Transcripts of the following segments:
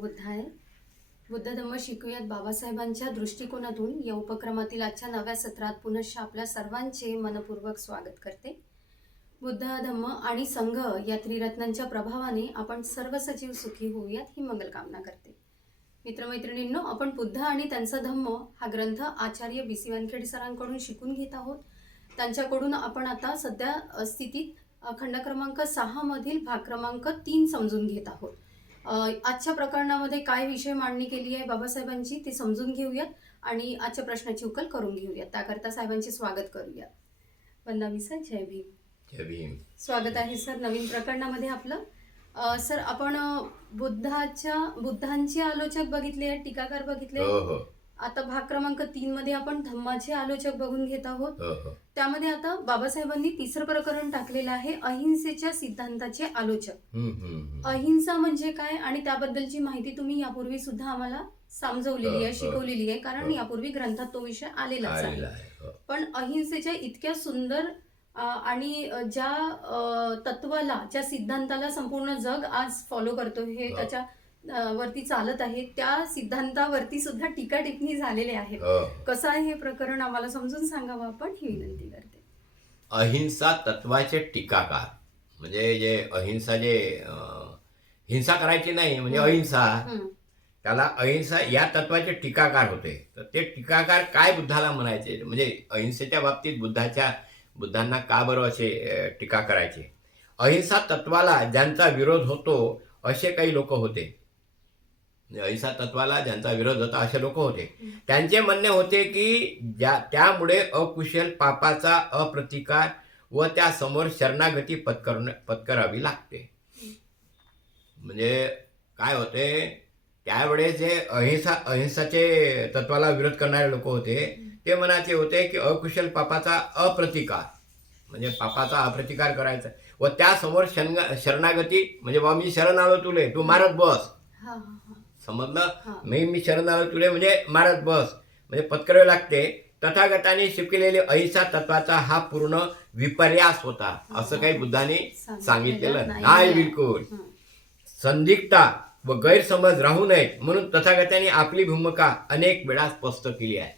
बुद्धाय. बुद्ध धम्म शिकूयात बाबासाहेबांच्या दृष्टिकोनातून या उपक्रमातील आजच्या नव्या सत्रात पुनश्च आपल्या सर्वांचे मनपूर्वक स्वागत करते. बुद्ध धम्म आणि संघ या त्रिरत्नांच्या प्रभावाने आपण सर्व सजीव सुखी होऊयात ही मंगलकामना करते. मित्रमैत्रिणींनो, आपण बुद्ध आणि त्यांचा धम्म हा ग्रंथ आचार्य BC वानखेडे सरांकडून शिकून घेत आहोत. त्यांच्याकडून आपण आता सध्या स्थितीत खंड क्रमांक 6 मधील भाग क्रमांक 3 समजून घेत आहोत. आजच्या प्रकरणामध्ये काय विषय मांडणी केली आहे बाबासाहेबांची ते समजून घेऊयात आणि आजच्या प्रश्नाची उकल करून घेऊयात. त्याकरता साहेबांचे स्वागत करूयात. वंदना सर, जय भीम. जय भीम. स्वागत आहे सर नवीन प्रकरणामध्ये आपलं. सर, आपण बुद्धांचे आलोचक बघितले, टीकाकार बघितले. आता भाग क्रमांक 3 मध्ये आपण धम्माचे आलोचक बघून घेत आहोत. त्यामध्ये आता बाबासाहेबांनी तिसरं प्रकरण टाकलेलं आहे अहिंसेच्या सिद्धांताचे आलोचक. अहिंसा म्हणजे काय आणि त्याबद्दलची माहिती तुम्ही यापूर्वी सुद्धा आम्हाला समजवलेली आहे, शिकवलेली आहे, कारण यापूर्वी ग्रंथात तो विषय आलेलाच आहे. पण अहिंसेच्या इतक्या सुंदर आणि ज्या तत्वाला, ज्या सिद्धांताला संपूर्ण जग आज फॉलो करतो, हे त्याच्या वरती चालत आहे, त्या सिद्धांतावरती सुद्धा टीका टिप्पणी झालेले आहेत. कसं आहे हे प्रकरण आम्हाला समजून सांगावं आपण ही विनंती करते. अहिंसा तत्वाचे टीकाकार म्हणजे जे अहिंसा, जे हिंसा करायची नाही म्हणजे अहिंसा, त्याला अहिंसा या तत्वाचे टीकाकार होते. तर ते टीकाकार काय बुद्धाला म्हणायचे, म्हणजे अहिंसेच्या बाबतीत बुद्धांना का बरं असे टीका करायचे. अहिंसा तत्वाला ज्यांचा विरोध होतो असे काही लोक होते. अहिंसा तत्वाला ज्यांचा विरोध होता असे लोक होते. त्यांचे म्हणणे होते की त्यामुळे अकुशल पापाचा अप्रतिकार व त्या समोर शरणागती पत्करावी लागते. म्हणजे काय होते, त्यावेळेस जे अहिंसाचे तत्वाला विरोध करणारे लोक होते ते म्हणायचे होते की अकुशल पापाचा अप्रतिकार म्हणजे पापाचा अप्रतिकार करायचा व त्यासमोर शरणागती म्हणजे बा मी शरण आलो तुले, तू मारत बस. समजलं, मी शरण आलो तुले म्हणजे मारत बस, म्हणजे पत्करावे लागते. तथागताने शिकलेले अहिंसा तत्वाचा हा पूर्ण विपर्यास होता, असं काही बुद्धाने सांगितलेलं नाही. बिलकुल संदिग्धता व गैरसमज राहू नयेत म्हणून तथागताने आपली भूमिका अनेक वेळा स्पष्ट केली आहे.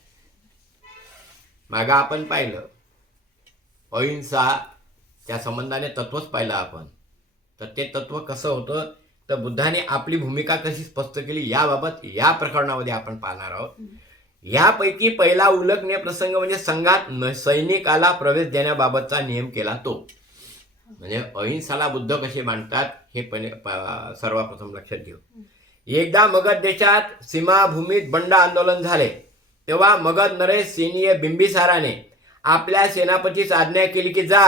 मागं आपण पाहिलं अहिंसा त्या संबंधाने तत्वच पाहिलं आपण. तर ते तत्व कसं होतं, तर बुद्धाने आपली भूमिका कशी स्पष्ट केली याबाबत या प्रकरणामध्ये आपण पाहणार आहोत. यापैकी पहिला उल्लेखनीय प्रसंग म्हणजे संघात सैनिकाला प्रवेश देण्याबाबतचा नियम केला तो. म्हणजे अहिंसाला बुद्ध कसे मांडतात हे सर्वप्रथम लक्षात घेऊ. एकदा मगध देशात सीमाभूमीत बंड आंदोलन झाले तेव्हा मगध नरेश सेनीय बिंबिसाराने आपल्या सेनापतीस आज्ञा केली की जा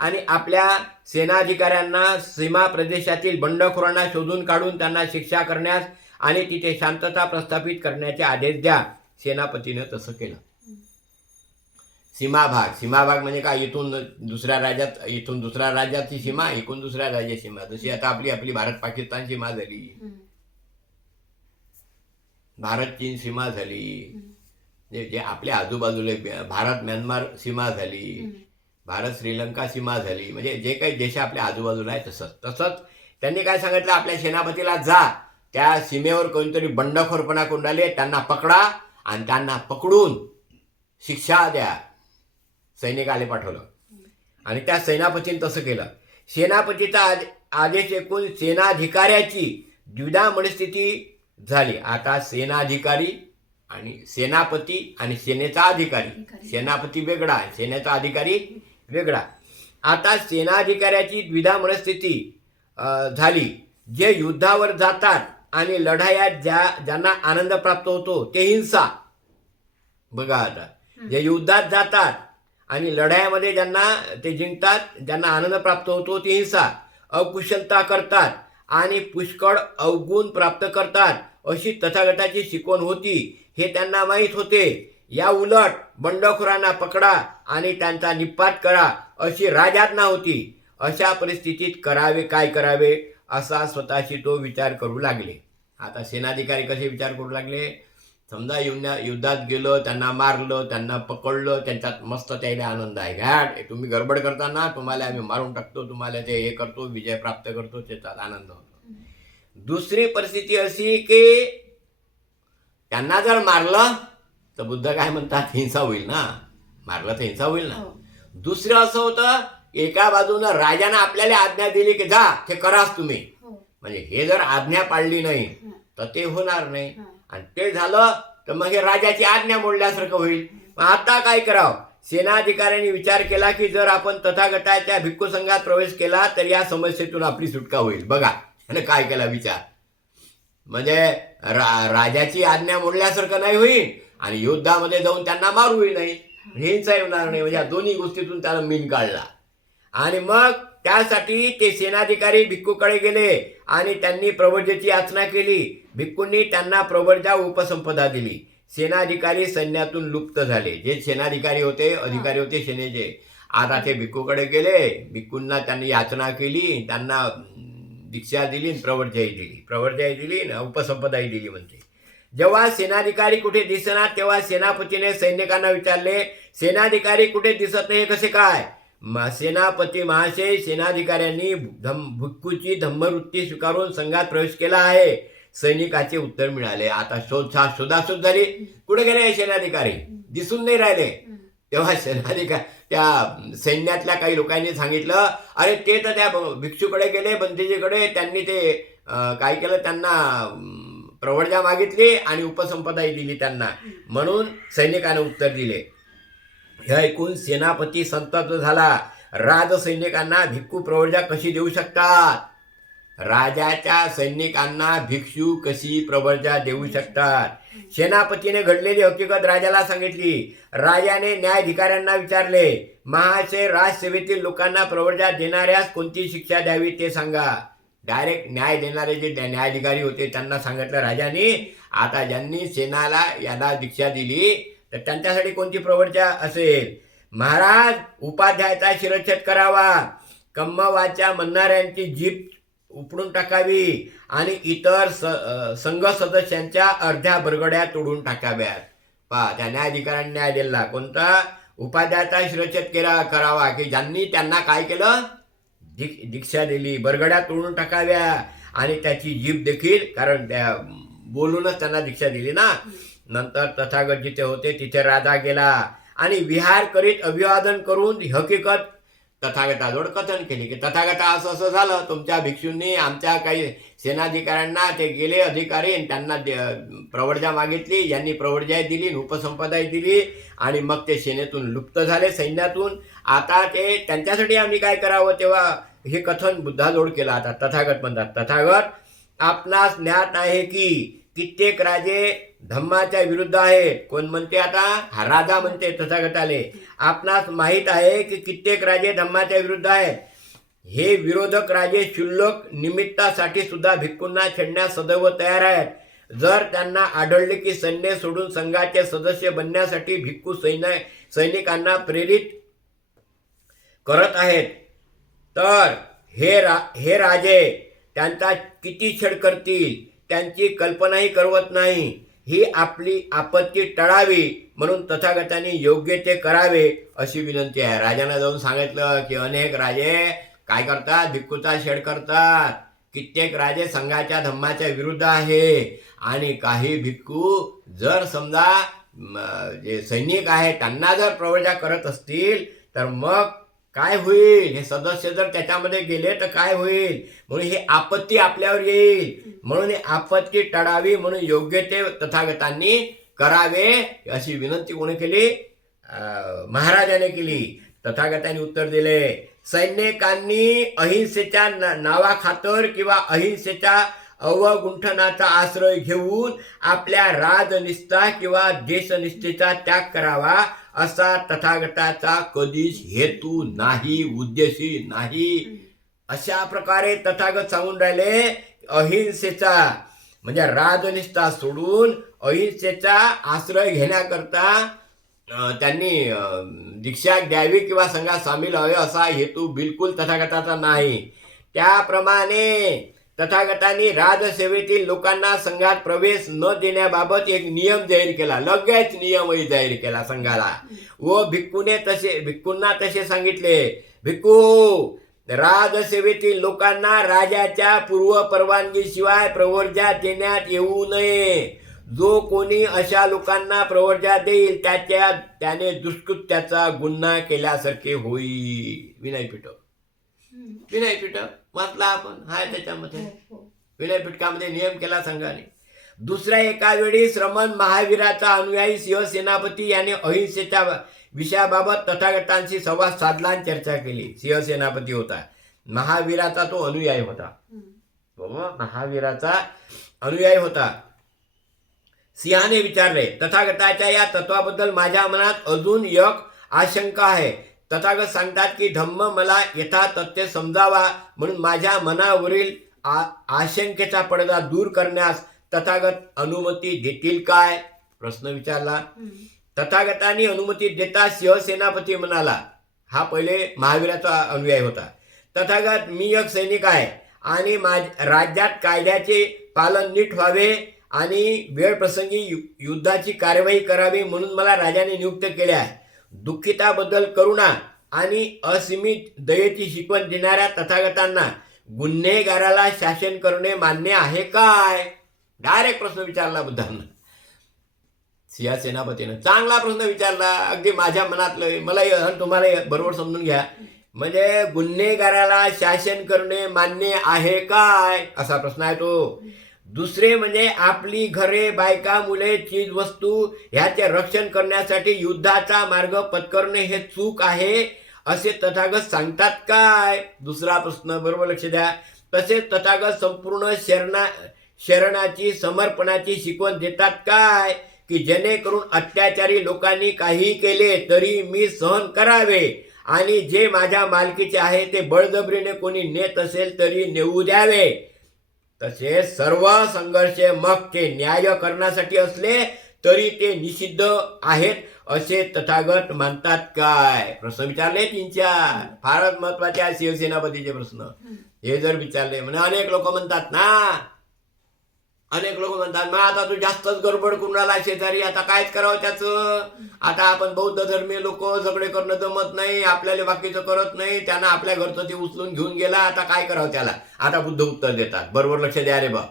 आणि आपल्या सेनाधिकाऱ्यांना सीमा प्रदेशातील बंडखोरांना शोधून काढून त्यांना शिक्षा करण्यास आणि तिथे शांतता प्रस्थापित करण्याचे आदेश द्या. सेनापतीने तसं केलं. सीमाभाग म्हणजे काय, इथून दुसऱ्या राज्याची सीमा, इकडून दुसऱ्या राज्याची सीमा. जशी आता आपली भारत पाकिस्तान सीमा झाली, भारत चीन सीमा झाली, जे आपल्या आजूबाजूला भारत म्यानमार सीमा झाली, भारत श्रीलंका सीमा झाली, म्हणजे जे काही देश आपल्या आजूबाजूला आहे तसंच त्यांनी काय सांगितलं, आपल्या सेनापतीला जा त्या सीमेवर कोणतरी बंडखोरपणा कोंडाले त्यांना पकडा आणि त्यांना पकडून शिक्षा द्या. सैनिकाले पाठवलं आणि त्या सेनापतीने तसं केलं. सेनापतीचा आदेश ऐकून सेनाधिकाऱ्याची द्विधा मनस्थिती झाली. आता सेनाधिकारी आणि सेनापती आणि सेनेचा अधिकारी, सेनापती वेगळा, सेनेचा अधिकारी वेगळा. आता सेनाधिकाऱ्याची द्विधा मनस्थिती झाली. जे युद्धावर जातात आणि लढायात ज्यांना आनंद प्राप्त होतो ते हिंसा. बघा, आता जे युद्धात जातात आणि लढायामध्ये ज्यांना ते जिंकतात, ज्यांना आनंद प्राप्त होतो ती हिंसा. अकुशलता करतात आणि पुष्कळ अवगुण प्राप्त करतात अशी तथागताची शिकवण होती हे त्यांना माहीत होते. या उलट बंडखोरांना पकडा आणि त्यांचा निपात करा अशी राजआज्ञा होती. अशा परिस्थितीत काय करावे असा स्वतःशी तो विचार करू लागले. आता सेनाधिकारी कसे विचार करू लागले, समजा युद्धात गेलो, त्यांना मारलं, त्यांना पकडलं, त्यांच्यात मस्त त्याला आनंद आहे. घ्या, तुम्ही गडबड करताना तुम्हाला आम्ही मारून टाकतो, तुम्हाला ते हे करतो, विजय प्राप्त करतो, त्याचा आनंद होतो. दुसरी परिस्थिती अशी की त्यांना जर मारलं तर बुद्ध काय म्हणतात, हिंसा होईल ना, मारलं तर हिंसा होईल ना. हो. दुसरं असं होतं, एका बाजूनं राजानं आपल्याला आज्ञा दिली की जा ते कराच तुम्ही, हो. म्हणजे हे जर आज्ञा पाळली नाही हं. तर ते होणार नाही. हं. आणि ते झालं तर मग हे राजाची आज्ञा मोडल्यासारखं होईल. मग आता काय करावं? सेनाधिकाऱ्यांनी विचार केला की जर आपण तथागताच्या भिक्खू संघात प्रवेश केला तर या समस्येतून आपली सुटका होईल. बघा त्याने काय केला विचार, म्हणजे राजाची आज्ञा मोडल्यासारखं नाही होईल आणि युद्धामध्ये जाऊन त्यांना मारूही नाही, हिंसा येणार नाही. म्हणजे या दोन्ही गोष्टीतून त्यानं मीन काढला. आणि मग त्यासाठी ते सेनाधिकारी भिक्खूकडे गेले आणि त्यांनी प्रवर्जेची याचना केली. भिक्खूंनी त्यांना प्रवर्जा उपसंपदा दिली. सेनाधिकारी सैन्यातून लुप्त झाले. जे सेनाधिकारी होते, अधिकारी होते सेनेचे, आता ते भिक्खूकडे गेले. भिक्खूंना त्यांनी याचना केली, त्यांना दीक्षा दिली, प्रवर्जाही दिली ना उपसंपदाही दिली म्हणते. जेव्हा सेनाधिकारी कुठे दिसणार तेव्हा सेनापतीने सैनिकांना विचारले, सेनाधिकारी कुठे दिसत नाही कसे काय? सेनापती महाशय, सेनाधिकाऱ्यांनी भिक्खूची धम्मवृत्ती स्वीकारून संघात प्रवेश केला आहे, सैनिकाचे उत्तर मिळाले. आता शोधाशोध झाली, कुठे गेले सेनाधिकारी, दिसून नाही राहिले. तेव्हा त्या सैन्यातल्या काही लोकांनी सांगितलं, अरे ते तर त्या भिक्षूकडे गेले, बंदीजीकडे, त्यांनी ते काय केलं, त्यांना प्रवर्जा मागितली आणि उपसंपदाही दिली त्यांना, म्हणून सैनिकाने उत्तर दिले. हे ऐकून सेनापती संतप्त झाला. राजसैनिकांना भिक्खू प्रवर्जा कशी देऊ शकतात? राजाच्या सैनिकांना भिक्षू कशी प्रवर्जा देऊ शकतात? सेनापतीने घडलेली हकीकत राजाला सांगितली. राजाने न्यायाधिकाऱ्यांना विचारले, महाशय, राजसेवेतील लोकांना प्रवर्जा देणाऱ्यास कोणती शिक्षा द्यावी ते सांगा. डायरेक्ट न्याय देणारे जे न्यायाधिकारी होते त्यांना सांगितलं राजाने, आता ज्यांनी सेनाला याला दीक्षा दिली तर त्यांच्यासाठी कोणती प्रवर्जा असेल? महाराज, उपाध्यायाचा शिरच्छेद करावा, कम्मवाच्या म्हणणाऱ्यांची जीभ उपडून टाकावी आणि इतर संघ सदस्यांच्या अर्ध्या बरगड्या तोडून टाकाव्यात. पहा, त्या न्यायाधिकाऱ्यांनी न्याय दिला. कोणता? उपाध्यायाचा शिरच्छेद करावा, की ज्यांनी त्यांना काय केलं, दीक्षा दिली, बरगड्या तोडून टाकाव्या आणि त्याची जीभ देखील, कारण त्या बोलूनच त्यांना दीक्षा दिली ना. नंतर तथागत जिथे होते तिथे राजा गेला आणि विहार करीत अभिवादन करून हकीकत तथागताजवळ कथन केले की तथागता असं असं झालं, तुमच्या भिक्षूंनी आमच्या काही सेनाधिकाऱ्यांना, ते गेले अधिकारी, त्यांना प्रवर्जा मागितली, यांनी प्रवर्जाही दिली, उपसंपदाही दिली आणि मग ते सेनेतून लुप्त झाले, सैन्यातून. आता ते त्यांच्यासाठी आम्ही काय करावं? तेव्हा हे कथन बुद्धाजवळ केलं. आता तथागत म्हणतात, तथागत, आपणास ज्ञात आहे की कित्येक राजे धम्माच्या विरुद्ध आहेत. कोण म्हणते? आता हा राजा म्हणते तथागताले, आपणास माहीत आहे की कित्येक राजे धम्माच्या विरुद्ध आहेत. हे विरोधक राजे क्षुल्लक निमित्तासाठी सुद्धा भिक्खूंना छेडण्यास सदैव तयार आहेत. जर त्यांना आढळले की सैन्य सोडून संघाचे सदस्य बनण्यासाठी भिक्खू सैनिकांना प्रेरित करत आहेत तर हे राजे त्यांचा किती छेड करतील त्यांची कल्पनाही करवत नाही. ही आपली आपत्ती टळावी म्हणून तथागतांनी योग्य ते करावे अशी विनंती आहे. राजांना जाऊन सांगितलं की अनेक राजे काय करतात? भिक्खूचा छेड करतात. कित्येक राजे संघाच्या धम्माच्या विरुद्ध आहे आणि काही भिक्खू जर समजा जे सैनिक आहे त्यांना जर प्रवर्जा करत असतील तर मग काय होईल? हे सदस्य जर त्याच्यामध्ये गेले तर काय होईल? म्हणून ही आपत्ती आपल्यावर येईल. म्हणून ही आपत्ती टळावी म्हणून योग्य ते तथागतांनी करावे अशी विनंती कोणी केली? महाराजाने केली. तथागतांनी उत्तर दिले, सैनिकांनी अहिंसेच्या नावाखातर किंवा अहिंसेच्या अवगुंठनाचा आश्रय घेऊन आपल्या राजनिष्ठा किंवा देशनिष्ठेचा त्याग करावा असा तथागताचा कधीच हेतू नाही, उद्देशी नाही. अशा प्रकारे तथागत सांगून राहिले, अहिंसेचा म्हणजे राजनिष्ठा सोडून अहिंसेचा आश्रय घेण्याकरता त्यांनी दीक्षा द्यावी किंवा संघात सामील व्हावे असा हेतू बिलकुल तथागताचा नाही. त्याप्रमाणे तथागतांनी राजसेवेतील लोकांना संघात प्रवेश न देण्याबाबत एक नियम जाहीर केला. लगेच नियमही जाहीर केला संघाला. व भिक्खूंना तसे सांगितले, भिक्खू राजसेवेतील लोकांना राजाच्या पूर्व परवानगीशिवाय प्रवर्जा देण्यात येऊ नये. जो कोणी अशा लोकांना प्रवर्जा देईल त्याने दुष्कृत्याचा गुन्हा केल्यासारखे होईल. विनयपीठ विनयपीठ वाचला आपण, हाय त्याच्यामध्ये. विनयपीठकामध्ये नियम केला संघाने. दुसऱ्या एका वेळी श्रमण महावीराचा अनुयायी सिंहसेनापती याने अहिंसेच्या विषयाबाबत तथागतांशी संवाद साधला आणि चर्चा केली. सिंहसेनापती होता, महावीराचा तो अनुयायी होता. महावीराचा अनुयायी होता. सिंहाने विचारले, तथागताच्या या तत्वाबद्दल माझ्या मनात अजून एक आशंका आहे. तथागत सांगतात की धम्म मला यथातथ्य समजावा म्हणून माझ्या मनावरील आशंकेचा पडदा दूर करण्यास तथागत अनुमती देतील काय? प्रश्न विचारला. तथागतांनी अनुमती देता सिंहसेनापती म्हणाला, हा पहिले महावीराचा अनुयायी होता, तथागत मी एक सैनिक आहे आणि राज्यात कायद्याचे पालन नीट व्हावे आणि वेळ प्रसंगी युद्धाची कार्यवाही करावी म्हणून मला राजाने नियुक्त केले आहे. दुःखिताबद्दल करुणा आणि असीमित दयेची शिकवण देणाऱ्या तथागतांना गुन्हेगाराला शासन करणे मान्य आहे काय? डायरेक्ट प्रश्न विचारला बुद्धांना. सिंहसेनापतीनं चांगला प्रश्न विचारला, अगदी माझ्या मनातलं. मला तुम्हाला बरोबर समजून घ्या, म्हणजे गुन्हेगाराला शासन करणे मान्य आहे काय असा प्रश्न आहे तो. दुसरे म्हणजे आपली घरे, बायका, मुले, चीज वस्तू ह्याचे रक्षण करण्यासाठी युद्धाचा मार्ग पत्करणे हे चूक आहे असे तथागत सांगतात काय? दुसरा प्रश्न बरोबर लक्ष द्या. तसेच तथागत संपूर्ण शरणाची समर्पणाची शिकवण देतात काय की जेणेकरून अत्याचारी लोकांनी काही केले तरी मी सहन करावे आणि जे माझ्या मालकीचे आहे ते बळजबरीने कोणी नेत असेल तरी नेऊ द्यावे. तसेच सर्व संघर्ष मग ते न्याय करण्यासाठी असले तरी ते निषिद्ध आहेत असे तथागत मानतात काय? प्रश्न विचारले 3-4 फारच महत्वाचे आहे शिवसेनापतीचे प्रश्न. हे जर विचारले म्हणजे अनेक लोक म्हणतात मग आता तू जास्तच गडबड करून आला शेजारी, आता कायच करावं त्याचं. आता आपण बौद्ध धर्मीय लोक सगळे करणं जमत नाही, आपल्याला बाकीचं करत नाही, त्यांना आपल्या घरचं ते उचलून घेऊन गेला, आता काय करावं त्याला? आता बुद्ध उत्तर देतात. बरोबर लक्ष द्या रे बा.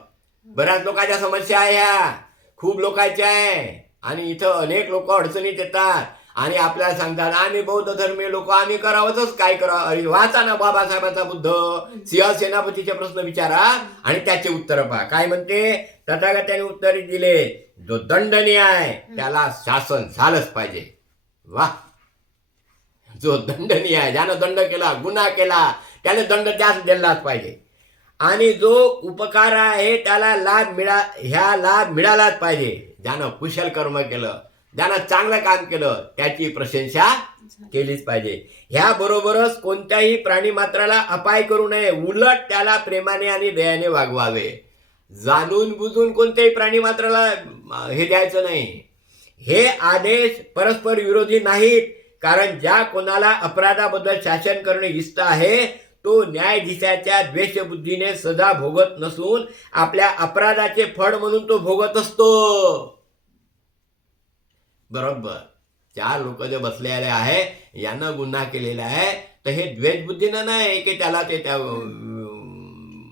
बऱ्याच लोकांच्या समस्या आहे ह्या, खूप लोकांच्या आहे आणि इथं अनेक लोक अडचणीत येतात आणि आपल्याला सांगतात आम्ही बौद्ध धर्मीय लोक, आम्ही करावंच काय करावं. अरे वाचा ना बाबासाहेबांचा बुद्ध. सिंहसेनापतीचे प्रश्न विचारा आणि त्याचे उत्तर पहा. काय म्हणते? तथागतांनी उत्तर दिले, जो दंडनीय आहे त्याला शासन झालंच पाहिजे. वा, जो दंडनीय आहे, ज्यानं दंड केला, गुन्हा केला, त्याला दंड त्याच दिलाच पाहिजे. आणि जो उपकार आहे त्याला लाभ मिळालाच पाहिजे. ज्यानं कुशल कर्म केलं, ज्यानं चांगलं काम केलं त्याची प्रशंसा केलीच पाहिजे. ह्या बरोबरच कोणत्याही प्राणी मात्राला अपाय करू नये, उलट त्याला प्रेमाने आणि दयाने वागवावे. जाणून बुजून कोणत्याही प्राणी मात्राला हे द्यायचं नाही. हे आदेश परस्पर विरोधी नाहीत, कारण ज्या कोणाला अपराधाबद्दल शासन करणे इष्ट आहे तो न्यायाधीशाच्या द्वेषबुद्धीने सजा भोगत नसून आपल्या अपराधाचे फळ म्हणून तो भोगत असतो. बरोबर. 4 लोक जे बसलेले आहे यांना गुन्हा केलेला आहे तर हे द्वेषबुद्धीनं नाही की त्याला ते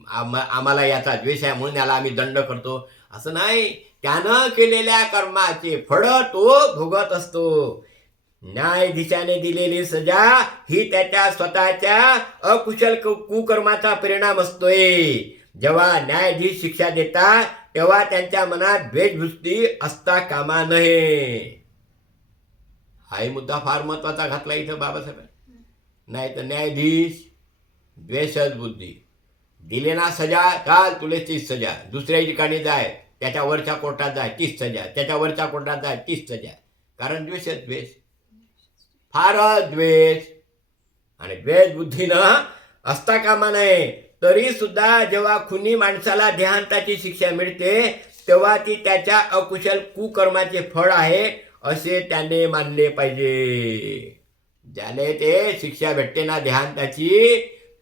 आम्हाला याचा द्वेष आहे म्हणून याला आम्ही दंड करतो असं नाही. त्यानं केलेल्या कर्माचे फळ तो भोगत असतो. न्यायाधीशाने दिलेली सजा ही त्याच्या स्वतःच्या अकुशल कुकर्माचा परिणाम असतोय. जेव्हा न्यायाधीश शिक्षा देतात तेव्हा त्यांच्या मनात द्वेषबुद्धी असता कामा नये. हाही मुद्दा फार महत्वाचा घातला इथं बाबासाहेब. नाही तर न्यायाधीश द्वेषच बुद्धी दिले ना सजा, काल तुले 30 सजा, दुसऱ्या ठिकाणी जाय, त्याच्या वरच्या कोर्टात जाय 30 सजा, त्याच्या वरच्या कोर्टात जाय 30 सजा. कारण द्वेषच द्वेष, फारच द्वेष. आणि द्वेष बुद्धीनं असता कामा नये. तरी सुद्धा जेव्हा खुनी माणसाला देहांताची शिक्षा मिळते तेव्हा ती त्याच्या अकुशल कुकर्माचे फळ आहे असे त्याने मानले पाहिजे. ज्याने ते शिक्षा भेटते ना देहांताची,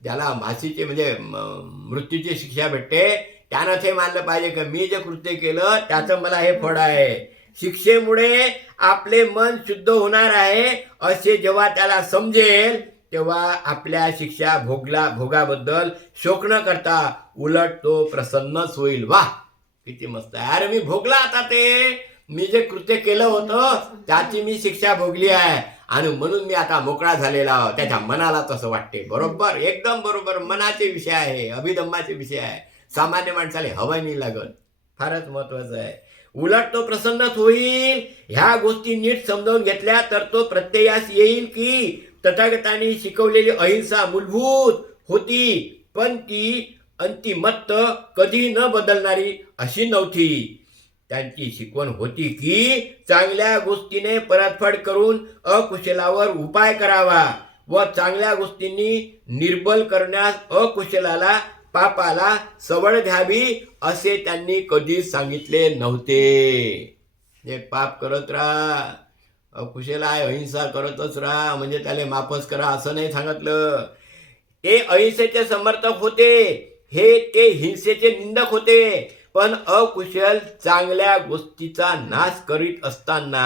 ज्याला मासीची म्हणजे मृत्यूची शिक्षा भेटते, त्यानं ते मानलं पाहिजे की मी जे कृत्य केलं त्याचं मला हे फळ आहे. शिक्षेमुळे आपले मन शुद्ध होणार आहे असे जेव्हा त्याला समजेल तेव्हा आपल्या शिक्षा भोगाबद्दल शोक न करता उलट तो प्रसन्नच होईल. वाह, किती मस्त आहे. अरे मी भोगला आता ते, मी जे कृत्य केलं होतं त्याची मी शिक्षा भोगली आहे आणि म्हणून मी आता मोकळा झालेला आहो. त्याच्या मनाला तसं वाटते. बरोबर, एकदम बरोबर. मनाचे विषय आहे, अभिधम्माचे विषय आहे. सामान्य माणसाला हवा नाही लागत. फारच महत्वाचं आहे. उलट तो प्रसन्नच होईल. ह्या गोष्टी नीट समजावून घेतल्या तर तो प्रत्ययास येईल की तथागतांनी शिकवलेली अहिंसा मूलभूत होती, पण ती अंतिमत्त कधी न बदलणारी अशी नव्हती. त्यांची शिकवण होती की चांगल्या गोष्टीने परतफेड करून अकुशलावर उपाय करावा व चांगल्या गोष्टींनी निर्बल करण्यास अकुशलाला पापाला सवड घ्यावी असे त्यांनी कधीच सांगितले नव्हते. जे पाप करत राहा, अकुशल आहे अहिंसा करतच राहा म्हणजे त्याला माफच करा असं नाही सांगितलं. ते अहिंसेचे समर्थक होते, हे ते हिंसेचे निंदक होते. पण अकुशल चांगल्या गोष्टीचा नाश करीत असताना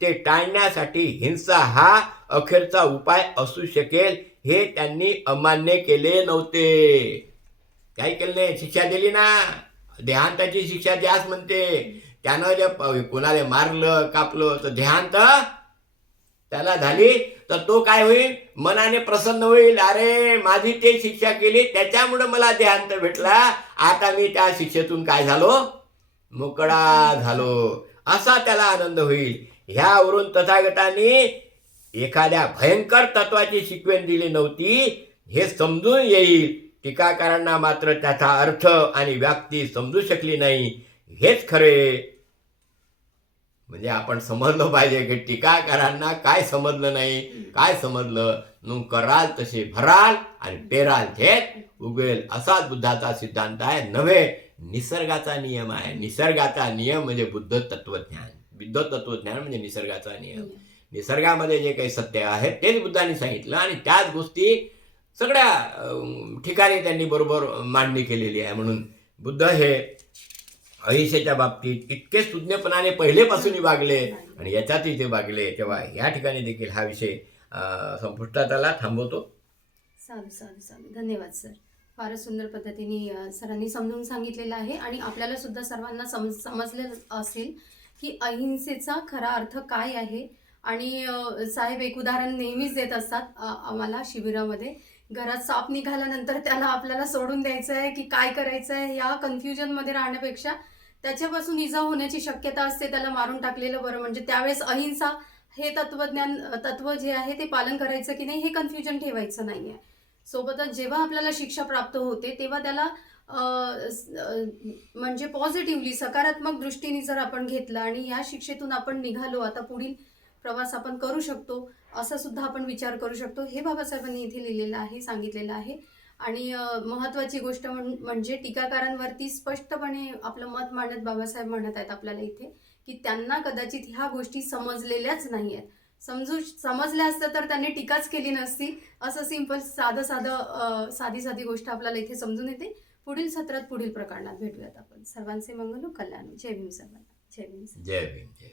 ते टाळण्यासाठी हिंसा हा अखेरचा उपाय असू शकेल हे त्यांनी अमान्य केले नव्हते. काही केलं नाही, शिक्षा दिली ना, देहांताची शिक्षा द्यास म्हणते. त्यानं जे कोणाला मारलं कापलं तर देहांत त्याला झाली तर तो काय होईल, मनाने प्रसन्न होईल. अरे माझी ते शिक्षा केली त्याच्यामुळे मला देहांत भेटला, आता मी त्या शिक्षेतून काय झालो, मोकळा झालो, असा त्याला आनंद होईल. ह्यावरून तथागतांनी एखाद्या भयंकर तत्वाची शिकवण दिली नव्हती हे समजून येईल. टीकाकारांना मात्र त्याचा अर्थ आणि व्याप्ती समजू शकली नाही. हेच खरे. म्हणजे आपण समजलं पाहिजे की टीकाकारांना काय समजलं नाही, काय समजलं. नु कराल तसे भराल आणि पेराल थेट उगेल, असाच बुद्धाचा सिद्धांत आहे. नव्हे निसर्गाचा नियम आहे. निसर्गाचा नियम म्हणजे बुद्ध तत्वज्ञान. बुद्ध तत्वज्ञान म्हणजे निसर्गाचा नियम. निसर्गामध्ये जे काही सत्य आहे तेच बुद्धांनी सांगितलं आणि त्याच गोष्टी सगळ्या ठिकाणी त्यांनी बरोबर मांडणी केलेली आहे. म्हणून बुद्ध हे अहिंसेच्या बाबतीत इतके सुज्ञपणाने पहिलेपासून वागले आणि याच्यातही ते वागले. तेव्हा या ठिकाणी देखील हा विषय संपुष्टात आला. थांबवतो. साधू साधू साधू. धन्यवाद सर. फारच सुंदर पद्धतीने सरांनी समजून सांगितलेलं आहे आणि आपल्याला सुद्धा सर्वांना समजलेलं असेल की अहिंसेचा खरा अर्थ काय आहे. आणि साहेब एक उदाहरण नेहमीच देत असतात आम्हाला शिबिरामध्ये. घरात साप निघाल्यानंतर त्याला आपल्याला सोडून द्यायचं आहे की काय करायचं आहे या कन्फ्युजनमध्ये राहण्यापेक्षा त्याच्यापासून इजा होण्याची शक्यता असते, त्याला मारून टाकलेलं बरं. म्हणजे त्यावेळेस अहिंसा हे तत्व जे आहे ते पालन करायचं की नाही हे कन्फ्युजन ठेवायचं नाही आहे. सोबतच जेव्हा आपल्याला शिक्षा प्राप्त होते तेव्हा त्याला म्हणजे पॉझिटिव्हली सकारात्मक दृष्टीने जर आपण घेतलं आणि या शिक्षेतून आपण निघालो, आता पुढील प्रवास आपण करू शकतो असा सुद्धा आपण विचार करू शकतो. हे बाबासाहेबांनी इथे लिहिलेलं आहे, सांगितलेलं आहे. आणि महत्त्वाची गोष्ट म्हणजे टीकाकारांवरती स्पष्टपणे आपलं मत मांडत बाबासाहेब म्हणत आहेत आपल्याला इथे की त्यांना कदाचित ह्या गोष्टी समजलेल्याच नाही आहेत. समजल्या असत्या तर त्यांनी टीकाच केली नसती. असं सिंपल साधी गोष्ट आपल्याला इथे समजून येते. पुढील सत्रात पुढील प्रकरणात भेटूयात आपण. सर्वांचे मंगल, कल्याण. जय भीम सर्वांना. जय भीम. जय भीम. जय